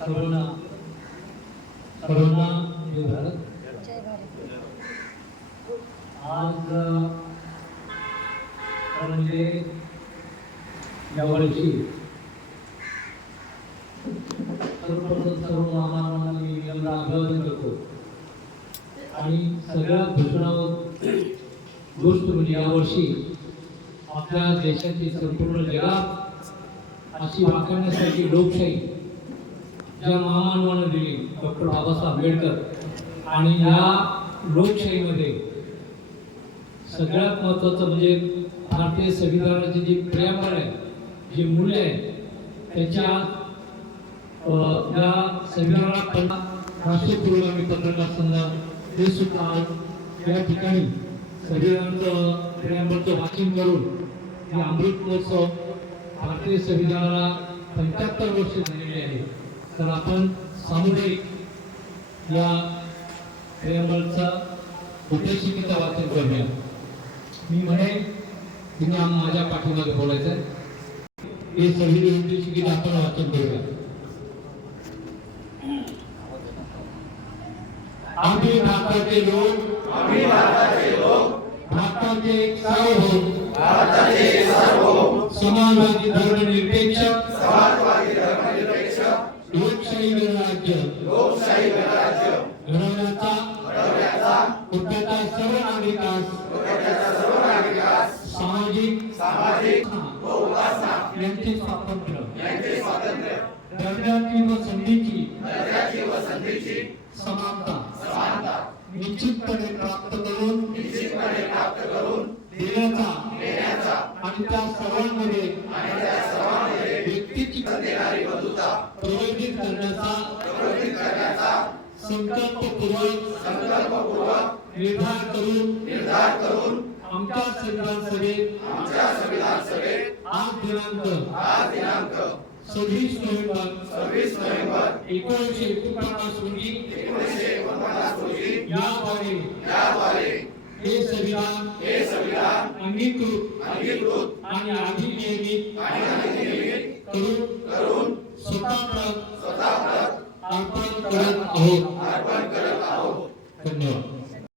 सर्वांना सर्वांना जय भारत. आज म्हणजे यावर्षी सर्वप्रथम सर्व महामानवांना मी यंदा अभिवादन करतो. आणि सगळ्यात भूषणावर गोष्ट म्हणजे यावर्षी आपल्या देशाची संपूर्ण जगात अशी वाकण्यासाठी लोकशाही ज्या महामानवानं दिली डॉक्टर बाबासाहेब आंबेडकर. आणि या लोकशाहीमध्ये सगळ्यात महत्त्वाचं म्हणजे भारतीय संविधानाचे जे पर्यावरण आहे जे मूल्य आहे त्याच्या या संविधानाला पन्नास पत्रकार संघ हे सुद्धा या ठिकाणी संविधानाचं प्रेमळचं वाचन करून हे अमृत महोत्सव भारतीय संविधानाला पंच्याहत्तर वर्ष झालेली आहे. तर आपण सामुदायिक या प्रेमळचा उपदेशिकेचं वाचन करूया मी म्हणेन तुम्ही आम माझ्या पाठीमागे बोलायचं आहे हे सगळी उद्देशिकेत आपण वाचन करूया आम्ही भारताचे लोक आम्ही भारताचे लोक भारताचे सार्वभौम समाजवादी धर्मनिरपेक्ष समाजवादी धर्मनिरपेक्ष लोकशाही गणराज्य. लोकशाही गणराज्य. घडवण्याचा घडवण्याचा. कुठल्याचा सर्व नागरिकास त्याच्या सर्व नागरिकास सामाजिक सामाजिक व उपासना यांचे स्वातंत्र्य. यांचे स्वातंत्र्य. दर्जाची व संधीची दर्जाची व संधीची समानता. समानता. निश्चितपणे प्राप्त करून निश्चितपणे प्राप्त करून देण्याचा देण्याचा. आणि त्या सर्वांमध्ये आणि त्या सर्वांमध्ये व्यक्तीची देणारी बंधुता प्रवर्धित करण्याचा प्रवर्धित करण्याचा संकल्पपूर्वक संकल्पपूर्वक निर्धार करून निर्धार करून आमच्या संविधान सभेत आमच्या संविधान सभेत आज दिनांक आज दिनांक सव्वीस नोव्हेंबर सव्वीस नोव्हेंबर एकोणीसशे एकोणपन्नास रोजी एकोणीसशे एकोणपन्नास रोजी याद्वारे याद्वारे हे संविधान हे संविधान अंगीकृत अंगीकृत आणि अधिनियमित आणि करत आहोत. धन्यवाद.